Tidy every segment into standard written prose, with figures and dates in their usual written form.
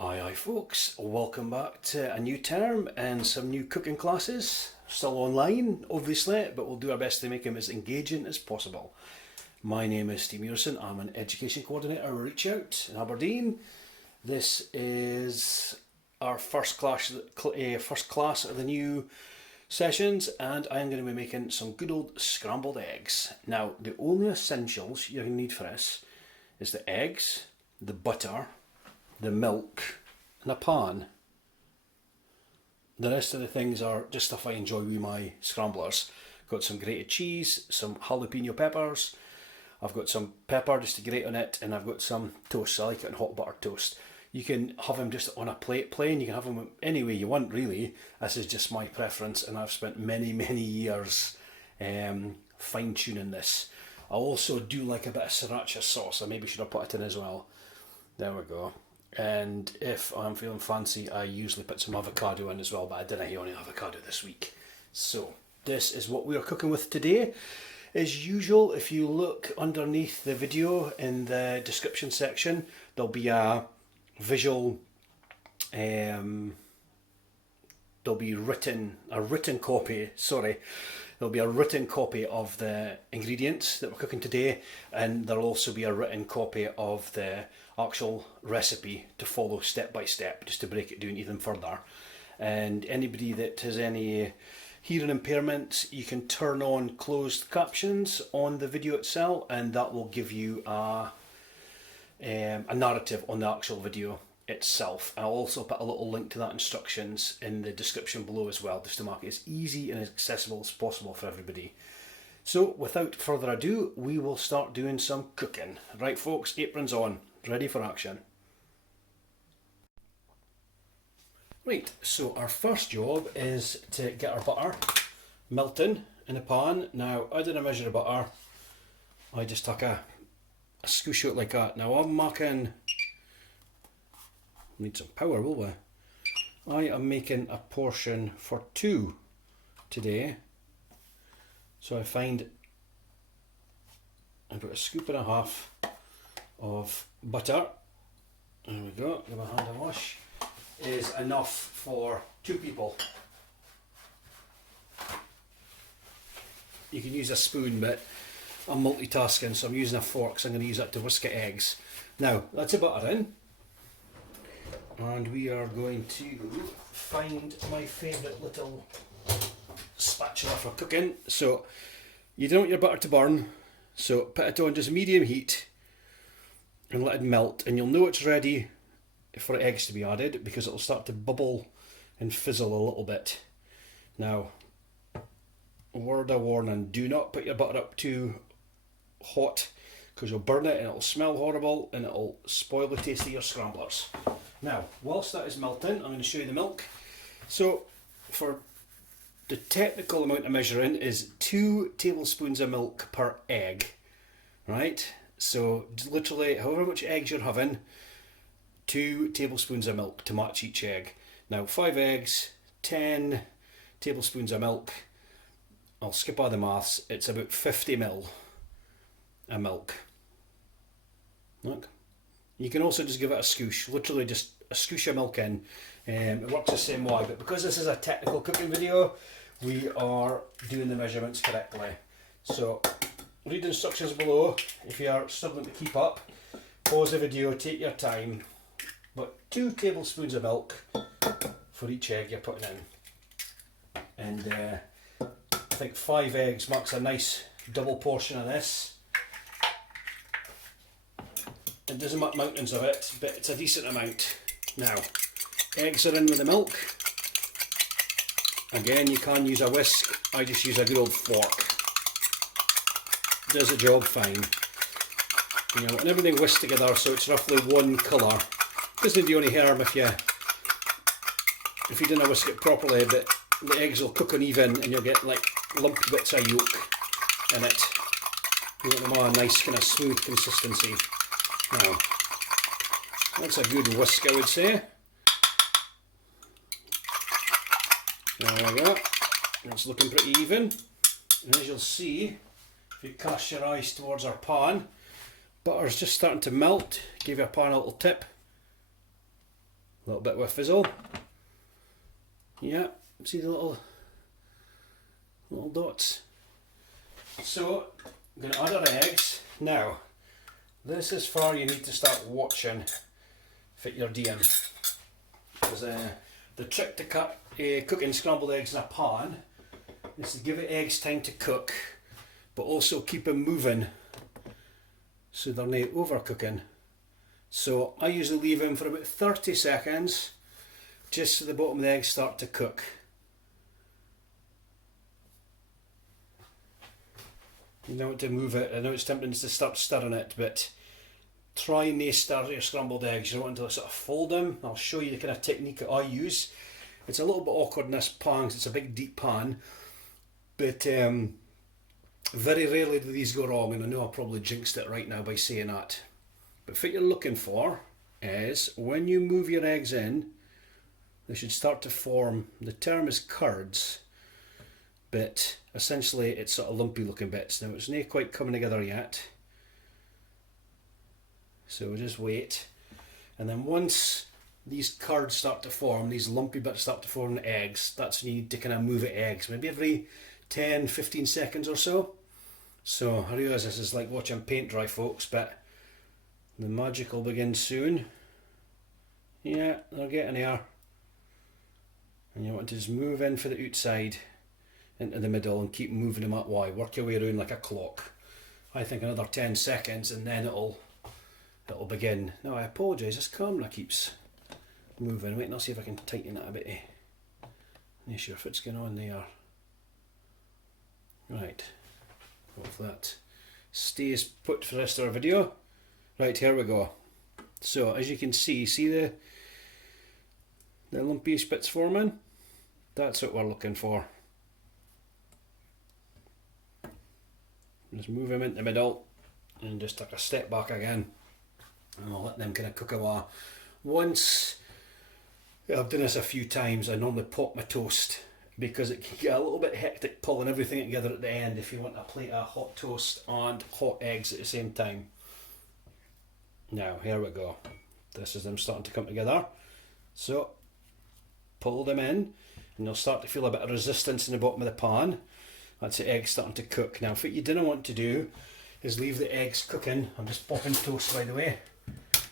Aye folks, welcome back to a new term and some new cooking classes. Still online obviously, but we'll do our best to make them as engaging as possible. My name is Steve Mearson, I'm an education coordinator at Reach Out in Aberdeen. This is our first class of the new sessions, and I'm going to be making some good old scrambled eggs. Now the only essentials you're going to need for this is the eggs, the butter, the milk and a pan. The rest of the things are just stuff I enjoy with my scramblers. Got some grated cheese, some jalapeno peppers, I've got some pepper just to grate on it, and I've got some toast. I like it on hot buttered toast. You can have them just on a plate plain, you can have them any way you want really. This is just my preference, and I've spent many years fine tuning this. I also do like a bit of sriracha sauce, I maybe should have put it in as well. There we go. And if I'm feeling fancy, I usually put some avocado in as well, but I didn't eat any avocado this week. So this is what we are cooking with today. As usual, if you look underneath the video in the description section, there'll be a visual, there'll be a written copy of the ingredients that we're cooking today, and there'll also be a written copy of the actual recipe to follow step by step, just to break it down even further. And anybody that has any hearing impairments, you can turn on closed captions on the video itself, and that will give you a narrative on the actual video itself. I'll also put a little link to that instructions in the description below as well, just to make it as easy and as accessible as possible for everybody. So without further ado, we will start doing some cooking. Right folks, aprons on, ready for action. Right, so our first job is to get our butter melting in a pan. Now I didn't measure the butter, I just took a scoosh out like that. Now I'm making, need some power, will we? I am making a portion for two today. So I find about a scoop and a half of butter, there we go, give a hand a wash, is enough for two people. You can use a spoon, but I'm multitasking, so I'm using a fork, so I'm going to use that to whisk eggs. Now that's the butter in, and we are going to find my favourite little spatula for cooking. So you don't want your butter to burn, so put it on just medium heat and let it melt, and you'll know it's ready for eggs to be added because it'll start to bubble and fizzle a little bit. Now, word of warning, do not put your butter up too hot because you'll burn it and it'll smell horrible and it'll spoil the taste of your scramblers. Now, whilst that is melting, I'm going to show you the milk. So for the technical amount of measuring is 2 tablespoons of milk per egg, right? So literally however much eggs you're having, 2 tablespoons of milk to match each egg. Now 5 eggs, 10 tablespoons of milk. I'll skip all the maths, it's about 50 ml of milk. Look. You can also just give it a scoosh, literally just a scoosh of milk in. It works the same way, but because this is a technical cooking video, we are doing the measurements correctly. So read the instructions below. If you are struggling to keep up, pause the video, take your time. But 2 tablespoons of milk for each egg you're putting in. And I think 5 eggs marks a nice double portion of this. It doesn't make mountains of it, but it's a decent amount. Now, eggs are in with the milk. Again, you can use a whisk, I just use a good old fork. Does the job fine. You know, and everything whisked together so it's roughly one colour. Doesn't do any harm if you didn't whisk it properly, but the eggs will cook uneven and you'll get like lumpy bits of yolk in it. You get them all a nice kind of smooth consistency. Now, that's a good whisk, I would say. There we go. It's looking pretty even. And as you'll see, if you cast your eyes towards our pan, butter's just starting to melt. Give your pan a little tip. little bit with fizzle. Yeah, see the little dots. So I'm going to add our eggs. Now, this is where you need to start watching if you're doing. Because the trick to cooking scrambled eggs in a pan is to give the eggs time to cook, but also keep them moving so they're not overcooking. So I usually leave them for about 30 seconds just so the bottom of the eggs start to cook. You don't want to move it. I know it's tempting to start stirring it, but try and not stir your scrambled eggs. You don't want to sort of fold them. I'll show you the kind of technique that I use. It's a little bit awkward in this pan because it's a big deep pan, but very rarely do these go wrong, and I know I probably jinxed it right now by saying that. But what you're looking for is when you move your eggs in, they should start to form, the term is curds, but essentially it's sort of lumpy looking bits. Now it's not quite coming together yet, so we'll just wait. And then once these curds start to form, these lumpy bits start to form in the eggs, that's when you need to kind of move the eggs, maybe every 10-15 seconds or so. So I realise this is like watching paint dry, folks, but the magic will begin soon. Yeah, they're getting there. And you want to just move in for the outside into the middle and keep moving them that way. Work your way around like a clock. I think another 10 seconds and then it'll begin. Now I apologise, this camera keeps moving. Wait, and I'll see if I can tighten that a bit. Not sure if it's going on there. Right. Hopefully that stays put for the rest of our video. Right, here we go. So as you can see the lumpy bits forming? That's what we're looking for. Just move them into the middle and just take a step back again, and I'll let them kind of cook a while. Once, I've done this a few times, I normally pop my toast because it can get a little bit hectic pulling everything together at the end if you want a plate of hot toast and hot eggs at the same time. Now here we go. This is them starting to come together. So pull them in and you'll start to feel a bit of resistance in the bottom of the pan. That's the eggs starting to cook. Now what you didn't want to do is leave the eggs cooking. I'm just popping toast, by the way.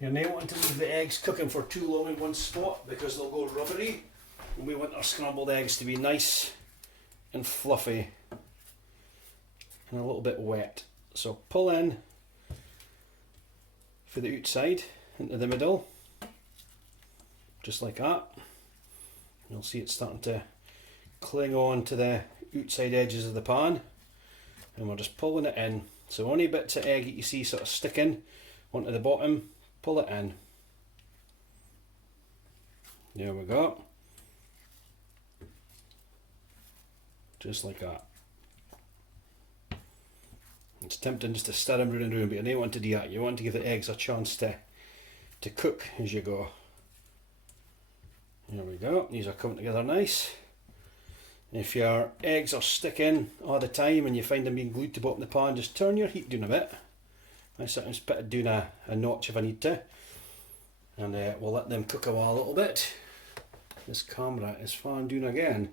You're not wanting to leave the eggs cooking for too long in one spot because they'll go rubbery. And we want our scrambled eggs to be nice and fluffy and a little bit wet. So pull in for the outside into the middle, just like that. You'll see it starting to cling on to the outside edges of the pan, and we're just pulling it in. So any bits of egg that you see sort of sticking onto the bottom, pull it in. There we go. Just like that. It's tempting just to stir them round and round, but you don't want to do that. You want to give the eggs a chance to cook as you go. There we go. These are coming together nice. If your eggs are sticking all the time and you find them being glued to the bottom of the pan, just turn your heat down a bit. I sometimes put it down a notch if I need to. And we'll let them cook a while a little bit. This camera is fan down again.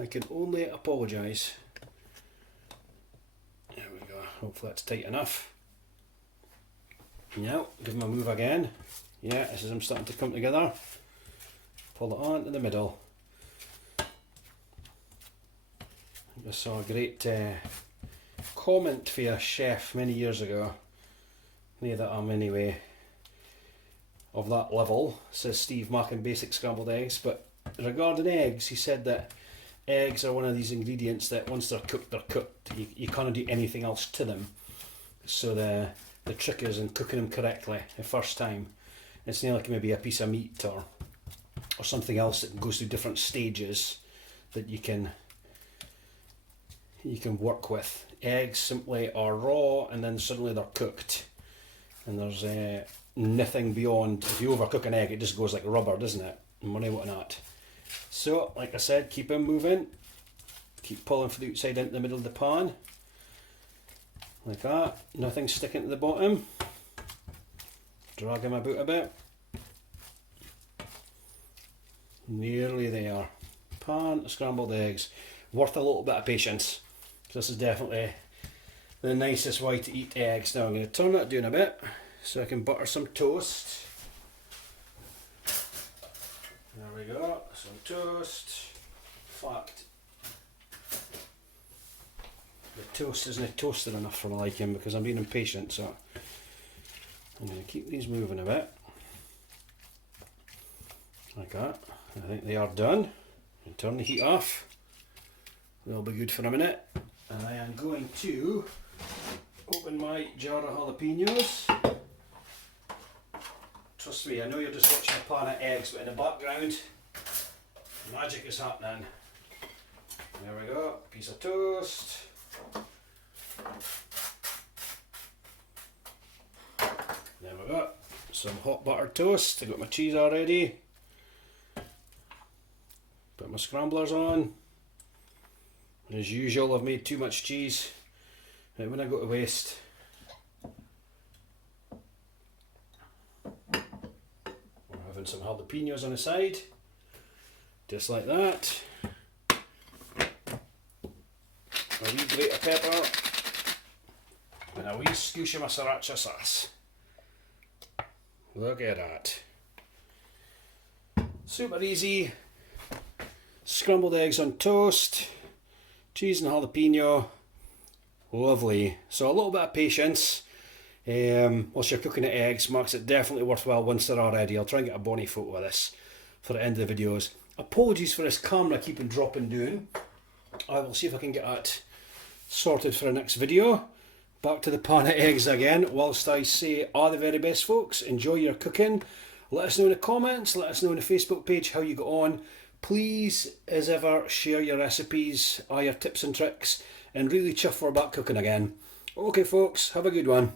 I can only apologise. There we go. Hopefully that's tight enough. Now, give them a move again. Yeah, this is them starting to come together. Pull it on to the middle. I saw a great comment for a chef many years ago. Near that I'm anyway of that level, says Steve making basic scrambled eggs. But regarding eggs, he said that eggs are one of these ingredients that once they're cooked, they're cooked. You can't do anything else to them. So the trick is in cooking them correctly the first time. It's not like maybe a piece of meat or something else that goes through different stages that you can work with. Eggs simply are raw and then suddenly they're cooked, and there's nothing beyond. If you overcook an egg, it just goes like rubber, doesn't it? Money what not. So like I said, keep them moving, keep pulling from the outside into the middle of the pan like that. Nothing sticking to the bottom. Drag them about a bit. Nearly there. Pan of scrambled eggs. Worth a little bit of patience. This is definitely the nicest way to eat eggs. Now I'm going to turn that down a bit so I can butter some toast. There we go, some toast. In fact, the toast isn't toasted enough for my liking because I'm being impatient, so I'm going to keep these moving a bit. Like that. I think they are done. And turn the heat off. They'll be good for a minute. And I am going to open my jar of jalapenos. Trust me, I know you're just watching a pan of eggs, but in the background, magic is happening. There we go, piece of toast. There we go, some hot buttered toast. I got my cheese already. Put my scramblers on. As usual, I've made too much cheese. And when I go to waste, we're having some jalapenos on the side, just like that. A wee grate of pepper and a wee scoosh of my sriracha sauce. Look at that. Super easy. Scrambled eggs on toast, cheese and jalapeno. Lovely. So a little bit of patience whilst you're cooking the eggs makes it definitely worthwhile once they're all ready. I'll try and get a bonny photo of this for the end of the videos. Apologies for this camera keeping dropping down. I will see if I can get that sorted for the next video. Back to the pan of eggs again. Whilst I say all the very best, folks, enjoy your cooking. Let us know in the comments, let us know on the Facebook page how you got on. Please, as ever, share your recipes, all your tips and tricks, and really chuff for back cooking again. Okay folks, have a good one.